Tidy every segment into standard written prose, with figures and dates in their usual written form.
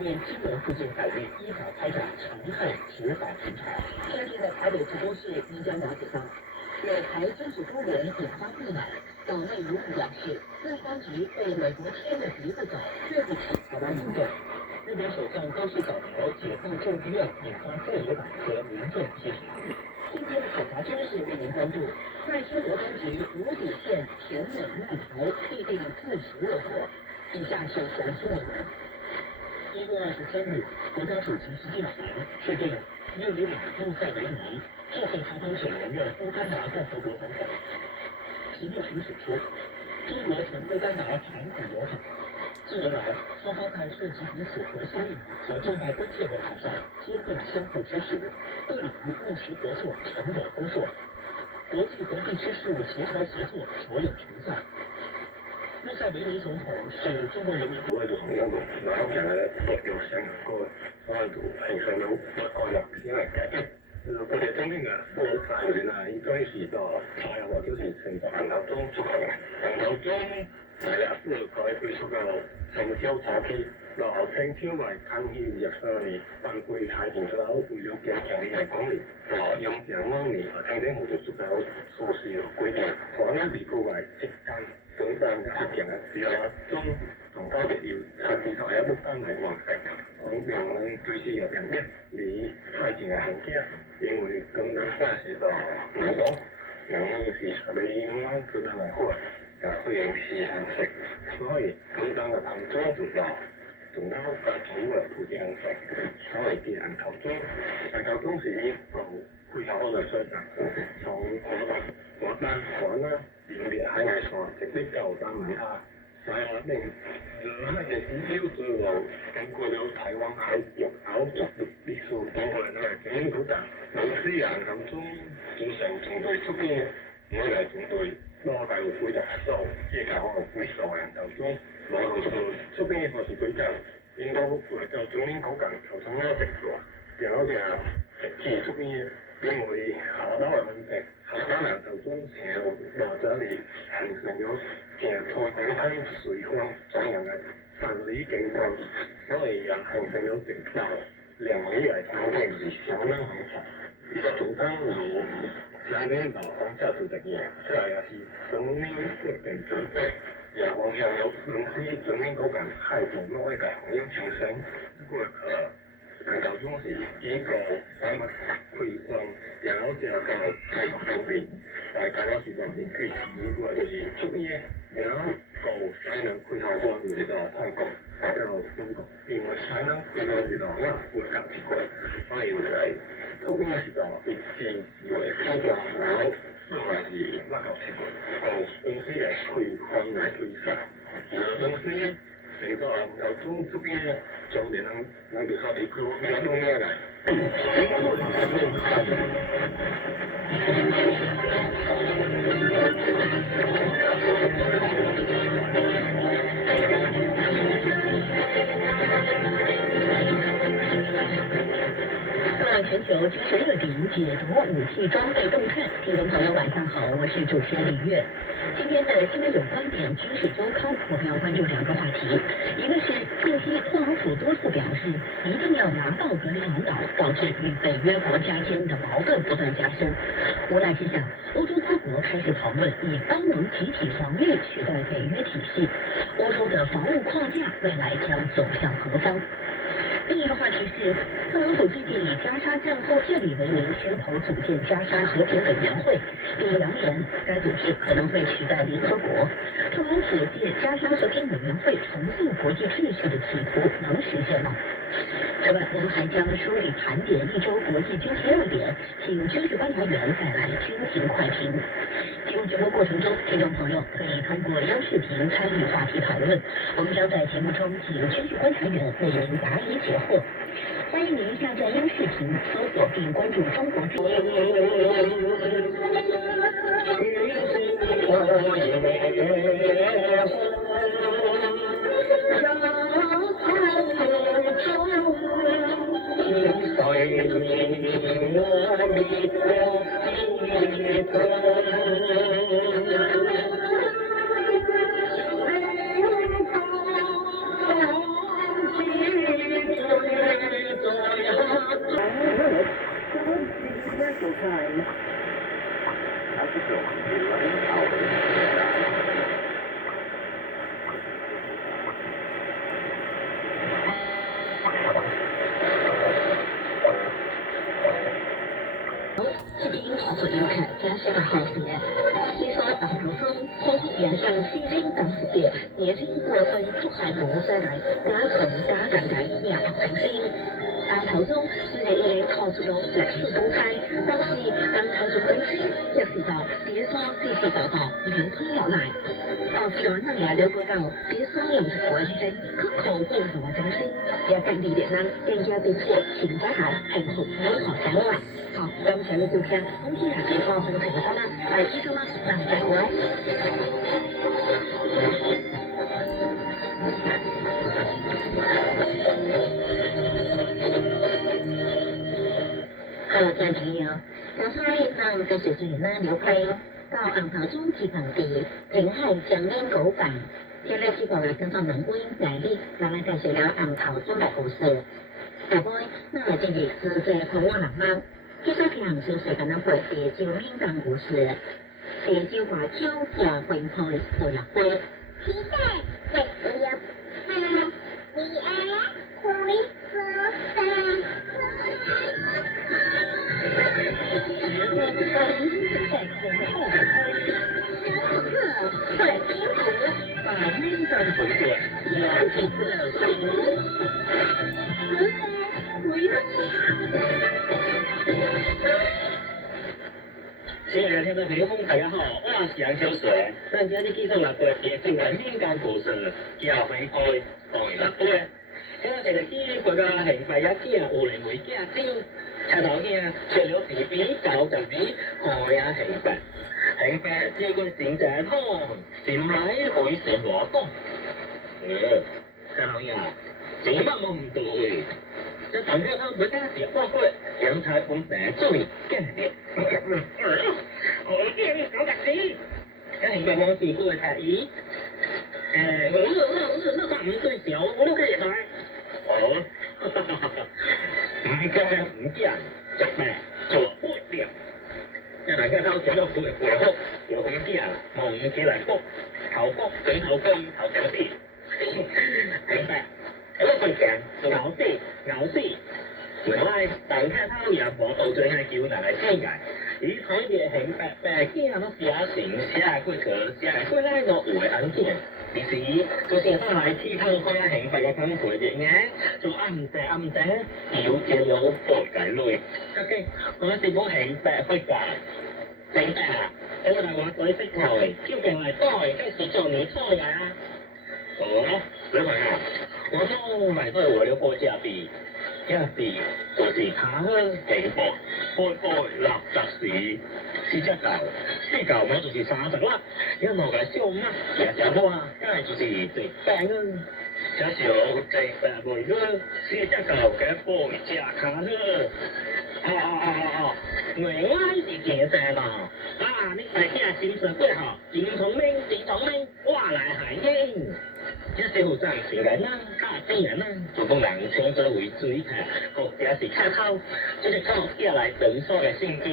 年轻人附近海域依法开展常态执法巡查。最近在台北市都市，您将了解到，有台军事官员引发不满，岛内如实表示，卫生局被美国牵着鼻子走，对不起台湾民众。日本首相高市早苗解放众议院引发在野党和民众批评。今天的考察军事为您关注，在生活当局无底线甜美耐潮必定自食恶果。以下是详细内容。1月23日，国家主席习近平致电约里马穆塞维尼致贺他当选连任乌干达共和国总统。习近平指出，中国同乌干达长期友好。近年来，双方在涉及彼此核心利益和重大关切问题上坚定相互支持，对领域务实合作成果丰硕，国际和地区事务协调合作卓有成效。穆塞维尼总统是中国人民我哋同一路南向嘅國有成員國，我哋平常有個人先嚟嘅。佢哋真正嘅科技員啊，應該是個太陽或者是成個銀行中出嚟嘅，銀行中係啊，佢推出嘅成交查機，然後成交為抗議入去犯規太平之後，為了加強呢個管理，然後用這樣呢，聽政府就出咗措施規定，可能被告為即間總單嘅實行嘅時候，中同交易要實際上係一部單嚟完成，我讓對事入邊你太前嘅行家，因為咁樣嘅時候，如果讓呢個事實你啱佢哋嚟開。會有時行食，所以簡單嘅投資做到，仲有個主嘅投資行食，所謂嘅人投資，但投資時就配合我哋商場，從我單款啦，連列喺藝術直接就單買下，所以我哋那些指標最後經過了台灣海域考察歷史講過嚟嘅經驗，老師人咁中組成團隊出邊，我哋團隊。多大陸會就受即係可能會受人就中網絡上出邊個是比較應該會就總應講緊求生啦食咗，然後就食出邊因為下單人問題，下單人就中前或者你形成咗其實菜景喺水方種人嘅生理境況，所以人形成咗直道兩米嚟講嘅是相當很長，而且總單有。兩邊樓房價值嘅嘢，即係是總應決定準備，然後又有公司總應嗰間係做乜嘅行業提升，不過就中時呢個產品配方，然後就個係方便，大家都是方便可以如果就是出嘢，然後個產能配合過嚟到泰國，到中國，因為產能配合嚟到啦，會更結果，所以係。出邊嘅時候，必須要嚟開放，然後因為是乜嘢情況，公司係推翻嚟推翻，然後公司成個由中出邊做嚟能夠靠地區有到咩嚟？全球军事热点解读武器装备动态，听众朋友晚上好，我是主持人李月。今天的新闻有观点军事周刊，我们要关注两个话题，一个是近期特朗普多次表示一定要拿到格陵兰岛，导致与北约国家间的矛盾不断加深。无奈之下，欧洲各国开始讨论以欧盟集体防御取代北约体系，欧洲的防务框架未来将走向何方？另一个话题是，特朗普最近以加沙战后治理为名，牵头组建加沙和平委员会，并扬言该组织可能会取代联合国。特朗普借加沙和平委员会重塑国际秩序的企图能实现吗？此外，我们还将梳理盘点一周国际军事热点，请军事观察员带来军情快评。进入节目过程中，听众朋友可以通过央视频参与话题讨论，我们将在节目中请军事观察员为您答疑解惑。欢迎您下载央视频，搜索并关注中国军事。视频从左右看，加深了好些。虽说当头中空气边上细菌当时变，年轻过分出海模式来，加重加感染也不成心。当头中虽然因为靠出了来势公开，但是当头中更新，也是到别说继续找到原推要来。到时候那也了解到，别说有着国人可口共同的中心，也更地点呢，更加被迫请在海很苦很好才来。好，刚才的照片，空气还是发生情况呢，医生呢让在国。聽朋友，剛才讓嘅小隊呢了解到銀頭中至平地，挺係正面舉辦。聽呢次過嚟跟上能觀大力，讓人介紹了銀頭中嘅故事。大概那正係自在普往南灣，其實平時時間能陪地照面當故事，地照話超下分配到入歸。期待直入下你啊，會亲爱的听众朋友们，大家好，我是杨秋水。咱今日继续来播节目的民间故事，叫分配同一个杯。今日这个机会个现在也见有人为家长，车头兄除了地比较就比何也现白，现白这个成在痛，心来会是我懂。车頭兄，整乜我唔對，這堂課他不但是包括人才本身最經典。我見你講得死，咁現在我是個提議，我話唔對小，我都可以來。哦，唔驚，食咩做不了。因為佢偷錢都背好，有咁啲人望起來卜，頭卜整頭根頭上啲。明白，咁佢講咬死，原來大家偷嘢講到最係叫人嚟聽嘅，咦可以明白白見都寫成寫過佢寫過來個會案件，其實就是翻嚟黐偷開明白嘅分配嘅嘢，做暗仔，有背解類。OK， 我是冇明白會解，明白啊？咁我對識台，究竟係對，跟住做你錯呀？哦，小朋友，我都買對我的貨價比，一比就是卡去起步，開垃圾時4.9我就是30啦，一路嘅小乜嘢就好啊，梗係就是最平啊，這少最平每個4.9嘅貨價卡去，原來是這樣啦，你大家先生貴好，真聰明，我來係應。這社會上成人啦，大自然啦，做工人稱之為水塔，或者是卡口，這隻口寄來等所嘅性格，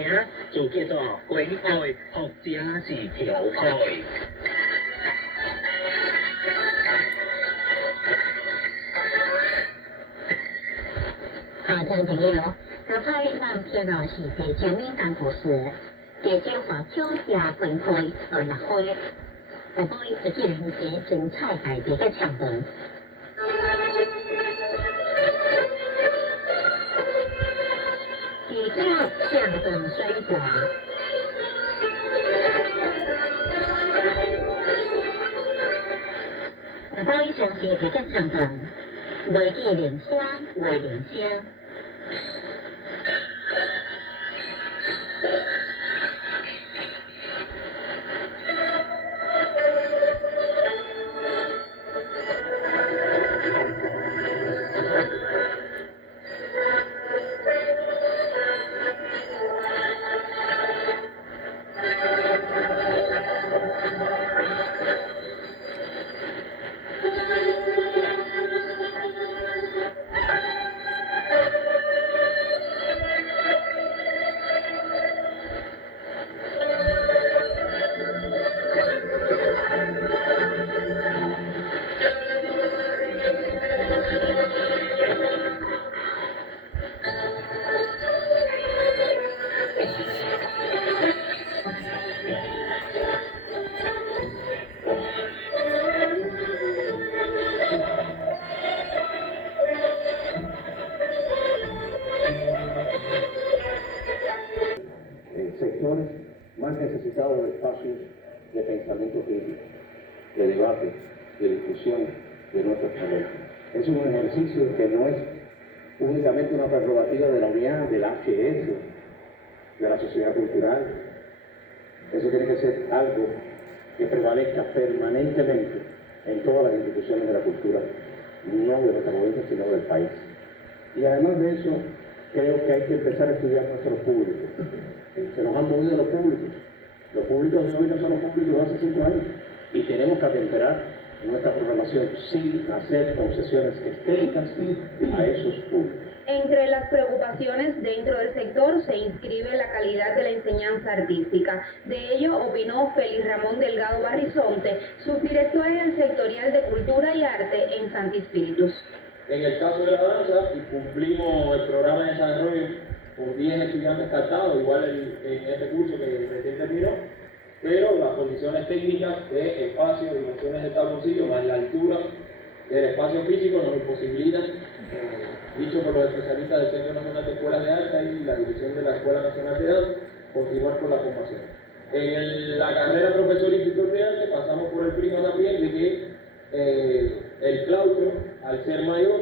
就叫做分配，或者是調配。聽朋友，剛才咱聽到是地球民間故事，地球話超下分配而入灰。大概就既然是精彩係比較強的，比較強的水果。大概像是比較強的，袂記連香，袂連香。necesitado de espacios de pensamiento crítico, de debate, de discusión de nuestros talentos. Es un ejercicio que no es únicamente una prerrogativa de la unidad, del HS, de la sociedad cultural. Eso tiene que ser algo que prevalezca permanentemente en todas las instituciones de la cultura, no de nuestra provincia, sino del país. Y además de eso, creo que hay que empezar a estudiar nuestros públicos. Se nos han movido los públicos. Los públicos de hoy no son los públicos de hace 5 años. Y tenemos que atemperar nuestra programación sin hacer concesiones estéticas a esos públicos. Entre las preocupaciones dentro del sector se inscribe la calidad de la enseñanza artística. De ello opinó Félix Ramón Delgado Barrizonte, subdirector en el sectorial de Cultura y Arte en Santi Spíritus. En el caso de la danza, cumplimos el programa de desarrollo con 10 estudiantes captados, igual en este curso que recién terminó, pero las condiciones técnicas de espacio, dimensiones de tabloncillo, más la altura del espacio físico nos imposibilitan, dicho por los especialistas del Centro Nacional de Escuelas de Arte y la dirección de la Escuela Nacional de Danza, continuar con la formación. En la carrera profesor y tutor de arte pasamos por el prisma también de que el claustro, al ser mayor,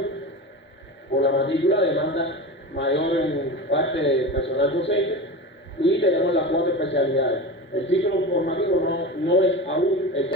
por la matrícula demanda mayor en parte de personal docente y tenemos las 4 especialidades. El ciclo formativo no es aún el...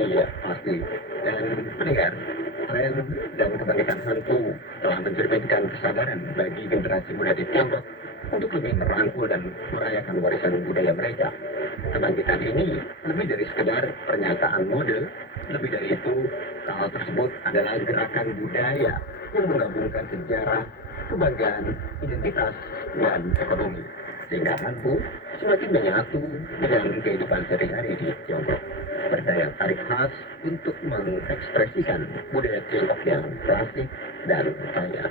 Iya, pasti. Dan pendengar, tren dan kebangkitan hantu telah mencerminkan kesadaran bagi generasi muda di Tiongkok untuk lebih merangkul dan merayakan warisan budaya mereka. Kebangkitan ini lebih dari sekedar pernyataan mode, lebih dari itu, hal tersebut adalah gerakan budaya yang menggabungkan sejarah, kebanggaan, identitas, dan ekonomi. Sehingga hantu semakin menyatu dengan kehidupan sehari-hari di Tiongkok. Berdaya tarik khas untuk mengekspresikan budaya Tiongkok yang klasik dan kaya.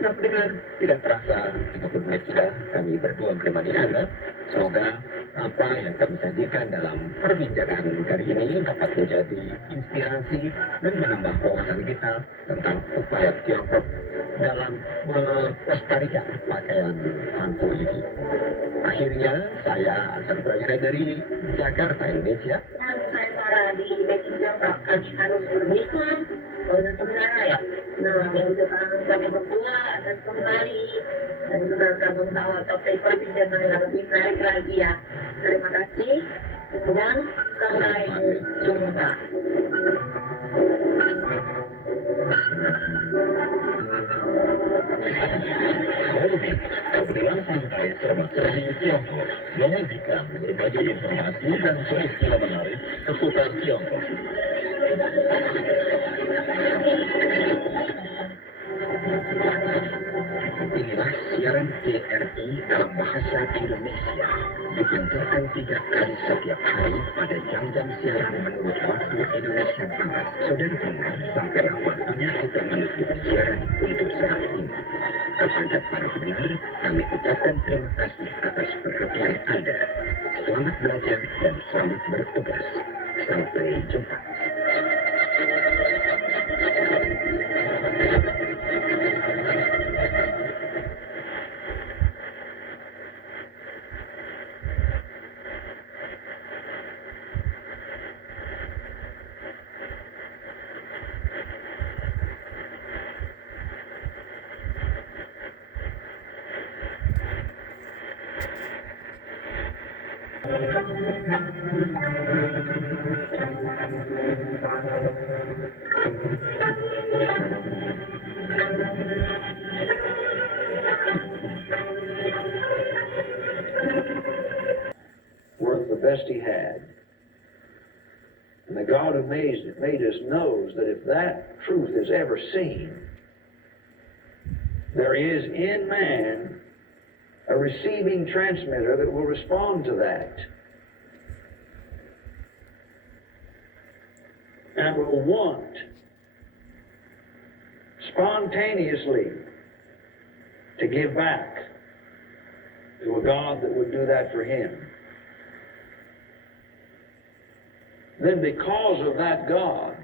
Nah, pendengar, tidak terasa 30 menit sudah kami berdua menemani Anda. Semoga apa yang kami sajikan dalam perbincangan kali ini dapat menjadi inspirasi dan menambah wawasan kita tentang upaya Tiongkok dalam melestarikan pakaian hantu ini. Akhirnya, saya Hasan Prajara dari Jakarta, Indonesia. Dan saya para di Tiongkok harus bermisah untuk sebenarnya. Nah, minggu depan kami berdua akan kembali dan juga akan membawa topik perbincangan yang lebih menarik lagi ya. Terima kasih dan sampai jumpa. Obrolan santai seputar Tiongkok menyajikan berbagai informasi dan peristiwa menarik seputar Tiongkok. Inilah siaran TRI dalam bahasa Indonesia, dipancarkan 3 kali setiap hari pada jam-jam siaran menurut waktu Indonesia Barat. Saudara pendengar, sampai waktunya kita menutup siaran untuk saat ini. Kepada para pendengar, kami ucapkan terima kasih atas perhatian Anda. Selamat belajar dan selamat bertugas. Sampai jumpa. Worth the best he had. And the God who made us knows that if that truth is ever seen, there is in man a receiving transmitter that will respond to that. And will want spontaneously to give back to a God that would do that for him. Then because of that God,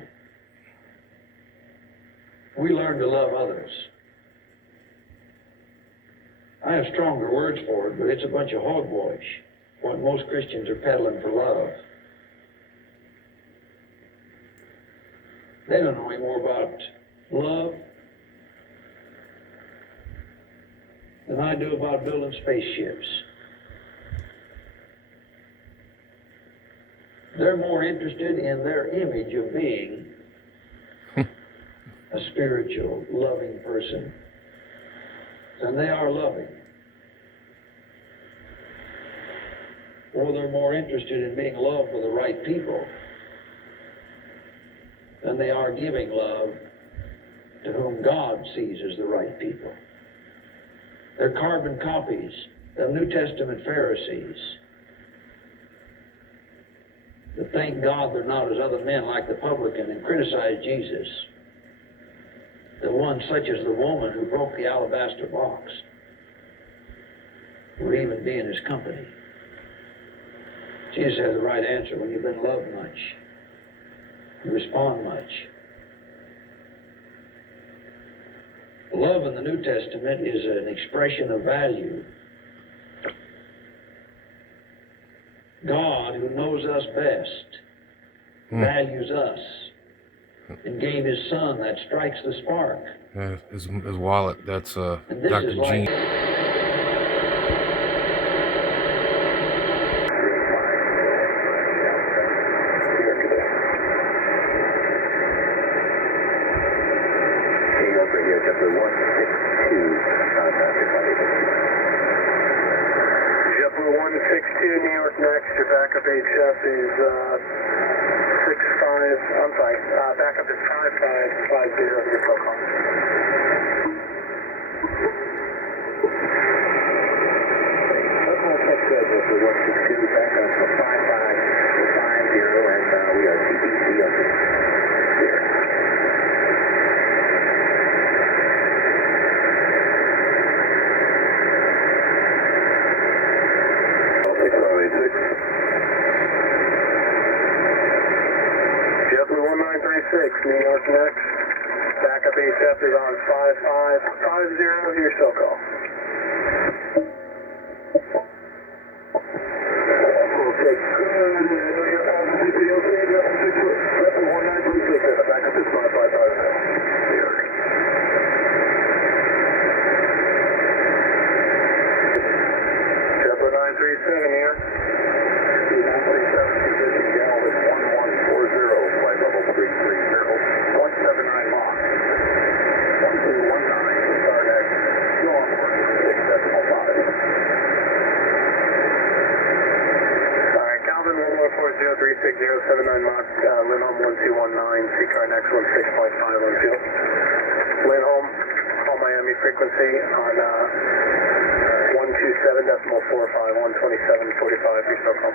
we learn to love others. I have stronger words for it, but it's a bunch of hogwash, what most Christians are peddling for love. They don't know any more about love than I do about building spaceships. They're more interested in their image of being a spiritual, loving person than they are loving. Or they're more interested in being loved by the right people than they are giving love to whom God sees as the right people. They're carbon copies of New Testament Pharisees that thank God they're not as other men like the publican and criticize Jesus, the one such as the woman who broke the alabaster box, would even be in his company. Jesus has the right answer. When you've been loved much, you respond much. Love in the New Testament is an expression of value. God, who knows us best, values us and gave his son. That strikes the spark. Yeah, his wallet. That's And this Dr. is like Gene. JetBlue 162, New York next. Your backup HF is 65. I'm sorry. Backup is 5550. Your phone call. JetBlue 162, backup for 5550, and we are TBC up here. JetBlue 1936, New York next. Backup HF is on 5550. Your cell call. We'll take JetBlue 1936, and the backup is 5550. JetBlue 937 here. 937, position down with 1140, flight level 330, 179 Mach. 1219, star next, still on board, 6.5. Alright, Calvin 1140, 360, 79 Mach, Lindholm 1219, Seacar next one, 6.5 on fuel. Lindholm, call Miami frequency on 127.45, 127.45, your cell call.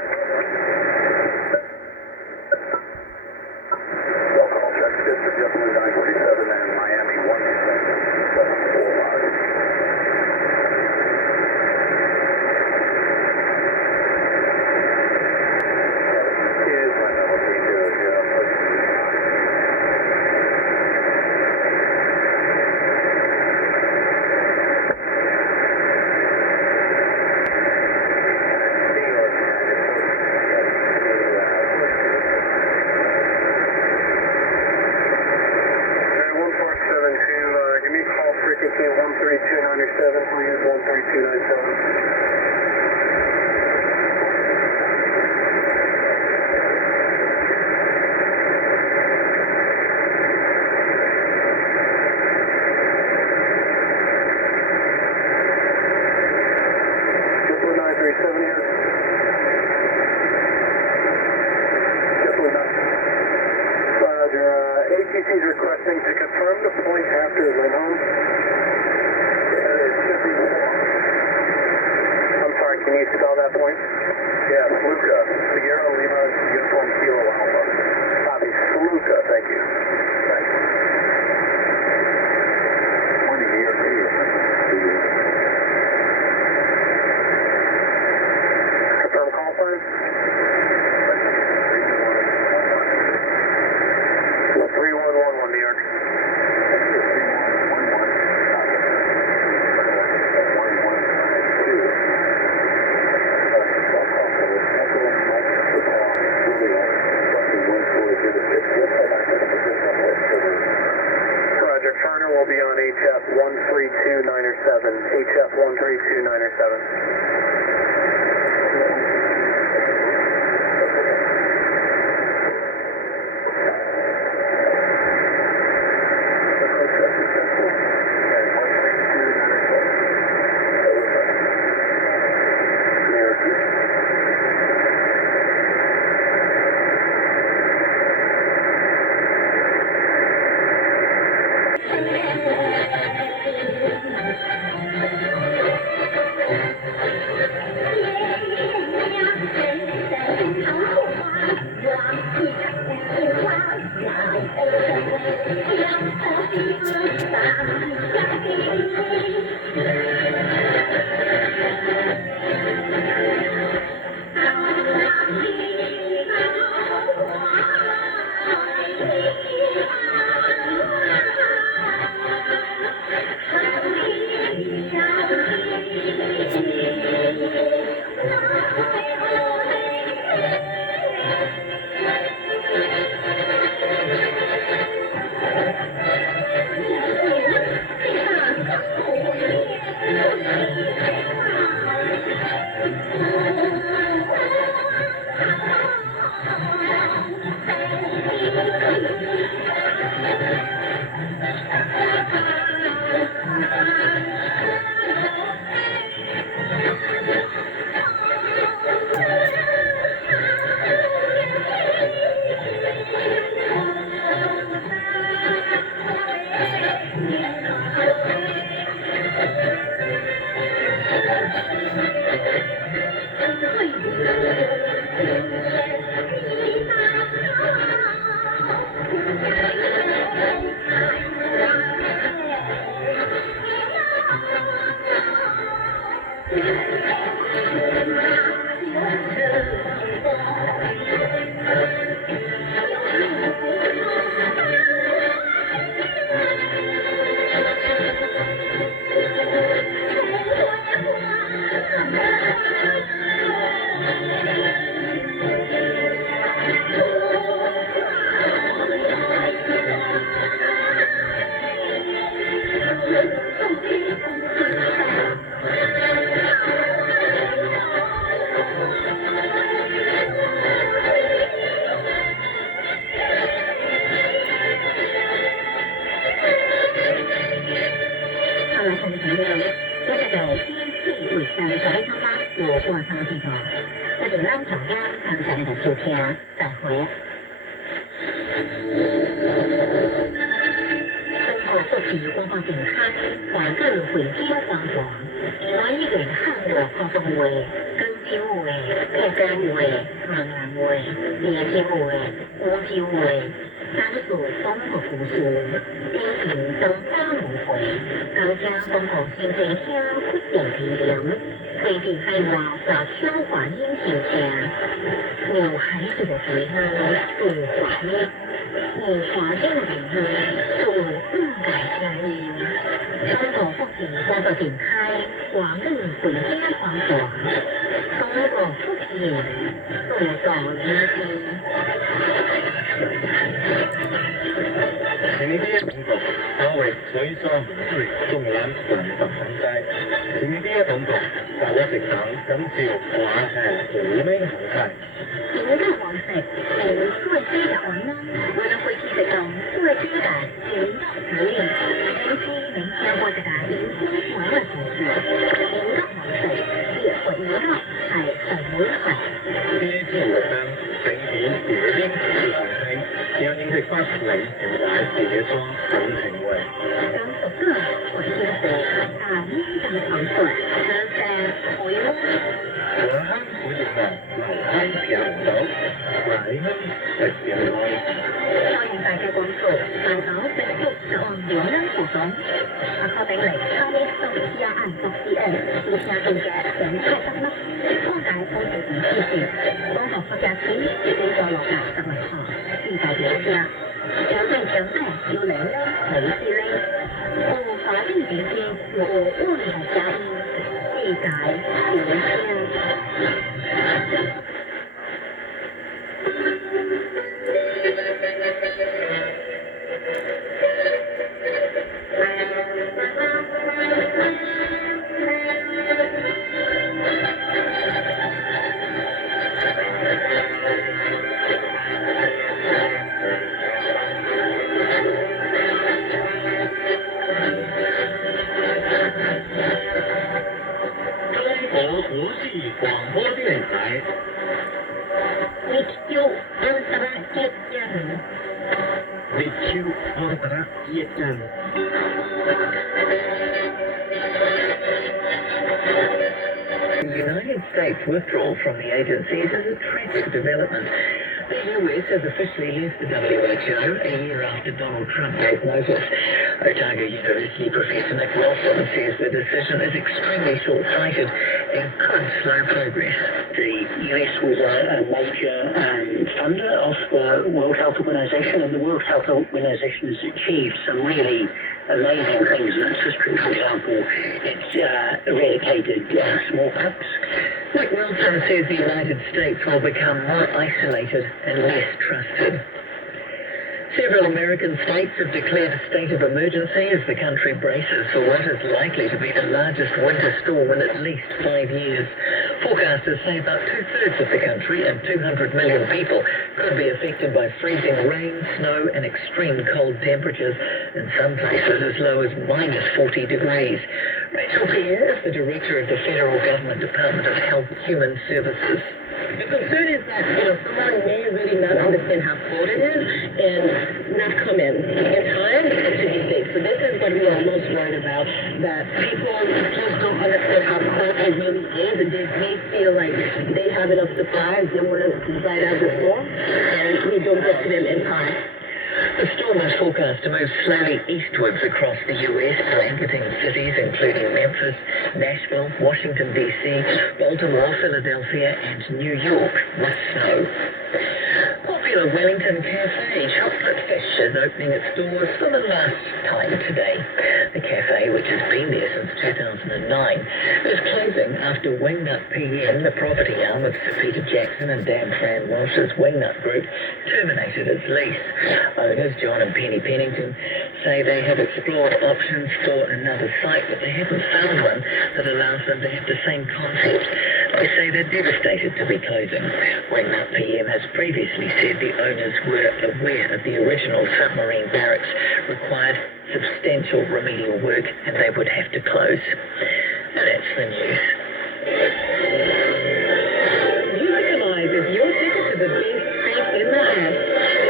Cell call check, District JetBlue 947 and Miami 127.45. Is my level 300. Give me a call frequency 13297, please, 13297. TTC is requesting to confirm the point after Lindholm. I'm sorry, can you spell that point? Yeah, Sluka. Sierra Lima Uniform Kilo Alpha. Copy. Sluka, thank you. Thanks. Morning, ERP. Confirm call sign. 3111 New York. Roger, Turner will be on HF 132907. HF 132907.再会。不提官方平刊，还个回天光华，我一人汉我跨风位，跟秋位，客家位，闽南位，年轻位，古旧位，三数中国故事，典型东方无回，高家中国新地乡quyết定提梁，推进海外或消化音形象，牛孩子的时候不怀疑。我华这个名字做改下音，中国福建光个点开，华语回家狂华，中国福建做到日记。前啲嘅動作，我為水上門水中眼混合行街。前啲嘅動作，就一直等緊照話係好咩行街。點解黃色係會追嘅話呢？我哋會知道會追嘅點可以，有時你聽過嘅點先會係同事，點得黃色，亦會點得係唔會係。呢啲活動整體協調調整，有認識翻花盆点燃姐姐说红情味。感熟嘅我先做呢就係糖水，就係海咯。我香好熱嘅流香甜豆，奶香食人愛。歡迎大家關注大島Facebook 就按點樣互動，靠頂嚟靠呢收加按作 CN， 目前做嘅整太得啦，方解方式唔支持，幫學科假期呢個落架特別學，自在表家，有正常嘅要領啦，冇事咧，我法定幾天我安學家自解表家。國際廣播電台。日曜アンタラ月間。日曜アンタラ月間。The United States withdrawal from the agencies is a threat to development. The US has officially left the WHO a year after Donald Trump gave notice. Otago University Professor Nick Wilson says the decision is extremely short-sighted and could slow progress. The US was a major funder of the World Health Organization, and the World Health Organization has achieved some really amazing things in its history. For example, it's eradicated smallpox. Nick Wilson says the United States will become more isolated and less trusted. Several American states have declared a state of emergency as the country braces for what is likely to be the largest winter storm in at least 5 years. Forecasters say about 2/3 of the country and 200 million people could be affected by freezing rain, snow and extreme cold temperatures, in some places as low as -40 degrees. Rachel Pierre is the director of the Federal Government Department of Health and Human Services. The concern is that, someone may really not understand how cold it is and not come in time to be safe. So this is what we are most worried about, that people just don't understand how cold it really is, and they may feel like they have enough supplies, they want to ride out the storm, and we don't get to them in time. The storm is forecast to move slowly eastwards across the US, blanketing cities including Memphis, Nashville, Washington, D.C., Baltimore, Philadelphia, and New York with snow. Popular Wellington Cafe Chocolate Fish is opening its doors for the last time today. The cafe, which has been there since 2009, is closing after Wingnut PM, the property arm of Sir Peter Jackson and Dan Fran Walsh's Wingnut Group, terminated its lease. Owners John and Penny Pennington say they have explored options for another site, but they haven't found one that allows them to have the same concept. They say they're devastated to be closing. Wingnut PM has previously said the owners were aware of the original submarine barracks required substantial remedial work and they would have to close. And that's the news. You recognize as your ticket to the best space in the house.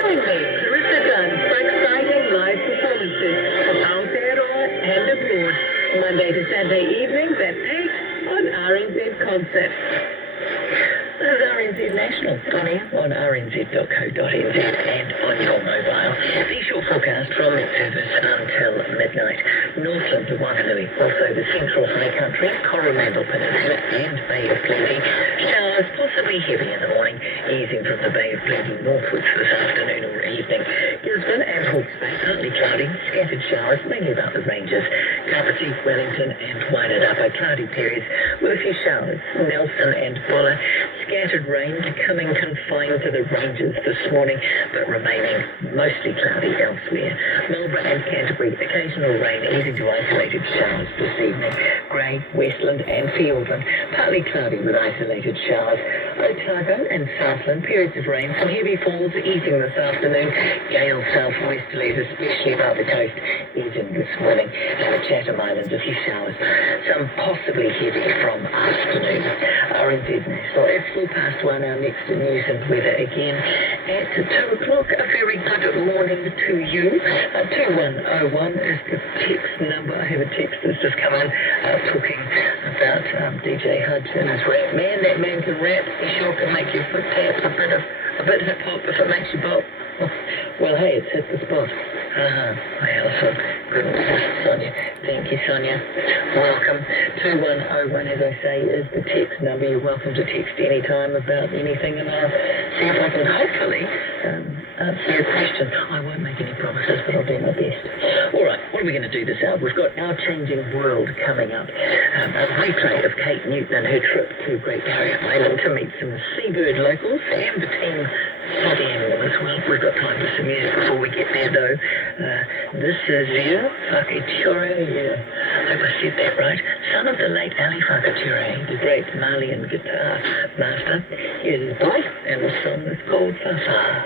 Join me, Clarissa Dunn, for exciting live performances from Aotearoa and abroad, Monday to Saturday evenings at 8 on RNZ Concert. This is RNZ National, on air on rnz.co.nz and on your mobile. The short forecast from service until midnight. Northland to Wanganui, also the central high country, Coromandel Peninsula and Bay of Plenty. Showers possibly heavy in the morning, easing from the Bay of Plenty northwards this afternoon or evening. Gisborne and Hawke's Bay partly cloudy, scattered showers mainly about the ranges. Kapiti, Wellington and Wairarapa cloudy periods with a few showers. Nelson and Buller, scattered rain becoming confined to the ranges this morning, but remaining mostly cloudy elsewhere. Marlborough and Canterbury, occasional rain easing to isolated showers this evening. grey, westland and fieldland. Partly cloudy with isolated showers. Otago and Southland, periods of rain, some heavy falls easing this afternoon. Gale southwesterlies, especially about the coast, easing this morning. Chatham Islands, a few showers. Some possibly heavy from afternoon. RNZ National. It's 1:04 now. Next to news and weather again at 2 o'clock. A very good morning to you. 2101 is the text number. I have a text that's just come in talking about DJ Hudge and his rap. Man, that man can rap. He sure can make your foot tap a bit hip hop if it makes you bop. Well, hey, it's hit the spot. Well, so good. Sonia. Thank you, Sonia. Welcome. 2101, as I say, is the text number. You're welcome to text any time about anything, and I'll see if I can hopefully answer your question. I won't make any promises, but I'll do my best. All right, what are we going to do this hour? We've got Our Changing World coming up. A replay of Kate Newton and her trip to Great Barrier Island to meet some seabird locals and the team body animal as well. We've got time for some music before we get there, though. This is Whakature, I hope I said that right. Son of the late Ali Whakature, the great Malian guitar master. Here's his voice, and the song is called Fafa.